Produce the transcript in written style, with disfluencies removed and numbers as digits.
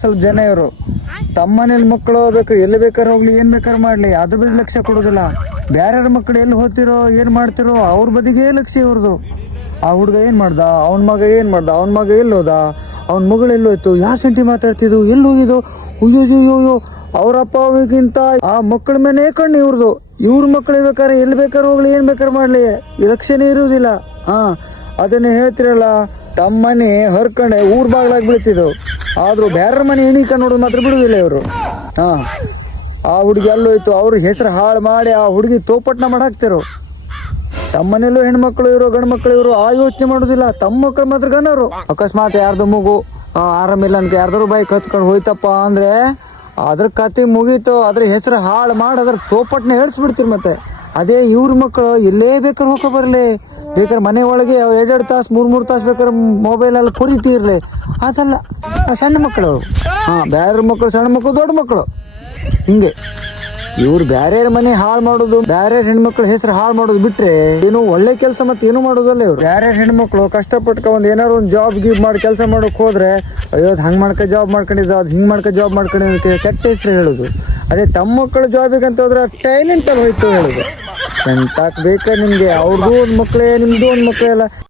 ಸ್ವಲ್ಪ ಜನ ಇವರು ತಮ್ಮ ಮನೇಲಿ ಮಕ್ಕಳು ಬೇಕಾದ್ರೆ ಎಲ್ಲಿ ಬೇಕಾದ್ರೆ ಹೋಗ್ಲಿ ಏನ್ ಬೇಕಾದ್ರೆ ಮಾಡ್ಲಿ ಅದ್ರ ಬಗ್ಗೆ ಲಕ್ಷ್ಯ ಕೊಡೋದಿಲ್ಲ. ಬೇರೆಯವ್ರ ಮಕ್ಕಳು ಎಲ್ಲಿ ಹೋಗ್ತಿರೋ ಏನ್ ಮಾಡ್ತಿರೋ ಅವ್ರ ಬದಿಗೆ ಲಕ್ಷ್ಯ ಇವ್ರದು. ಆ ಹುಡ್ಗ ಏನ್ ಮಾಡ್ದ, ಅವನ ಮಗ ಏನ್ ಮಾಡ್ದ, ಅವನ ಮಗ ಎಲ್ಲೋದ, ಅವನ ಮಗಳು ಎಲ್ಲೋಯ್ತು, ಯಾರ್ ಸಂಟಿ ಮಾತಾಡ್ತಿದ್ದು, ಎಲ್ಲಿ ಹೋಗಿದ್ದು, ಅಯ್ಯೋ ಅವ್ರಪ್ಪ ಅವಿಗಿಂತ ಆ ಮಕ್ಕಳ ಮೇಲೆ ಕಣ್ಣು ಇವ್ರದು. ಇವ್ರ ಮಕ್ಕಳು ಬೇಕಾದ್ರೆ ಎಲ್ಲಿ ಬೇಕಾದ್ರೆ ಹೋಗ್ಲಿ ಏನ್ ಬೇಕಾದ್ರೆ ಮಾಡ್ಲಿ ಲಕ್ಷ್ಯನೇ ಇರುವುದಿಲ್ಲ. ಅದನ್ನ ಹೇಳ್ತಿರಲ್ಲ, ತಮ್ಮ ಮನೆ ಹರ್ಕಣೆ ಊರ್ ಬಾಗ್ಲಾಗ್ ಬೀಳ್ತಿದ್ದು, ಆದ್ರೂ ಬೇರೆ ಮನೆ ಎಣಿಕ ನೋಡೋದು ಮಾತ್ರ ಬಿಡುದಿಲ್ಲ ಇವರು. ಆ ಹುಡುಗಿ ಅಲ್ಲೋಯ್ತು, ಅವ್ರ ಹೆಸರು ಹಾಳು ಮಾಡಿ ಆ ಹುಡುಗಿ ತೋಪಟ್ನ ಮಾಡಾಕ್ತಿರು. ತಮ್ಮ ಮನೇಲೂ ಹೆಣ್ಮಕ್ಳು ಇರೋ ಗಂಡು ಮಕ್ಳು ಇವರು ಆ ಯೋಚನೆ ಮಾಡೋದಿಲ್ಲ. ತಮ್ಮ ಮಕ್ಳು ಮಾತ್ರ ಗನರು. ಅಕಸ್ಮಾತ್ ಯಾರ್ದು ಮಗು ಆರಾಮಿಲ್ಲ ಅಂತ ಯಾರ್ದಾರು ಬೈಕ್ ಹತ್ಕೊಂಡು ಹೋಯ್ತಪ್ಪ ಅಂದ್ರೆ ಅದ್ರ ಕತೆ ಮುಗೀತು. ಅದ್ರ ಹೆಸರು ಹಾಳು ಮಾಡಿ ಅದ್ರ ತೋಪಟ್ನ ಹೇಳ್ಸ್ಬಿಡ್ತೀರಿ. ಮತ್ತೆ ಅದೇ ಇವ್ರ ಮಕ್ಕಳು ಎಲ್ಲೇ ಬೇಕಾದ್ರೆ ಹೋಗೋ ಬರ್ಲಿ, ಬೇಕಾದ್ರೆ ಮನೆ ಒಳಗೆ 2-2 ತಾಸು 3-3 ತಾಸು ಬೇಕಾದ್ರೆ ಮೊಬೈಲ್ ಅಲ್ಲಿ ಕುರಿತಿ ಇರ್ಲಿ. ಅದಲ್ಲ ಸಣ್ಣ ಮಕ್ಕಳು. ಬೇರೆ ಮಕ್ಕಳು, ಸಣ್ಣ ಮಕ್ಕಳು, ದೊಡ್ಡ ಮಕ್ಕಳು, ಹಿಂಗೆ ಇವ್ರು ಬ್ಯಾರೆ ಮನೆ ಹಾಳು ಮಾಡೋದು, ಬ್ಯಾರೆ ಹೆಣ್ಮಕ್ಳ ಹೆಸರು ಹಾಳು ಮಾಡೋದು ಬಿಟ್ರೆ ಏನು ಒಳ್ಳೆ ಕೆಲಸ ಮತ್ತೆ ಏನು ಮಾಡೋದಲ್ಲ ಇವ್ರು. ಬ್ಯಾರೆ ಹೆಣ್ಮಕ್ಳು ಕಷ್ಟಪಟ್ಟ ಒಂದ್ ಏನಾರು ಒಂದು ಜಾಬ್ ಗೀಬ್ ಮಾಡಿ ಕೆಲಸ ಮಾಡೋಕ್ ಹೋದ್ರೆ ಅಯ್ಯೋ ಹಂಗ್ ಮಾಡ್ಕ ಜಾಬ್ ಮಾಡ್ಕೊಂಡಿದ್ದ, ಅದ್ ಹಿಂಗ್ ಮಾಡ್ಕ ಜಾಬ್ ಮಾಡ್ಕೊಂಡಿದ್ದ ಕೆಟ್ಟ ಹೆಸರು ಹೇಳುದು. ಅದೇ ತಮ್ಮ ಮಕ್ಕಳು ಜಾಬಿಗೆ ಅಂತ ಹೋದ್ರೆ ಟೈಲೆಂಟ್ ಅಲ್ಲಿ ಹೋಯ್ತು ಹೇಳುದು. ಎಂತಾಕ್ ಬೇಕಾ ನಿಮ್ಗೆ? ಅವ್ರದ್ದು ಒಂದ್ ಮಕ್ಳೇ, ನಿಮ್ದು ಒಂದ್ ಮಕ್ಳೇ ಅಲ್ಲ.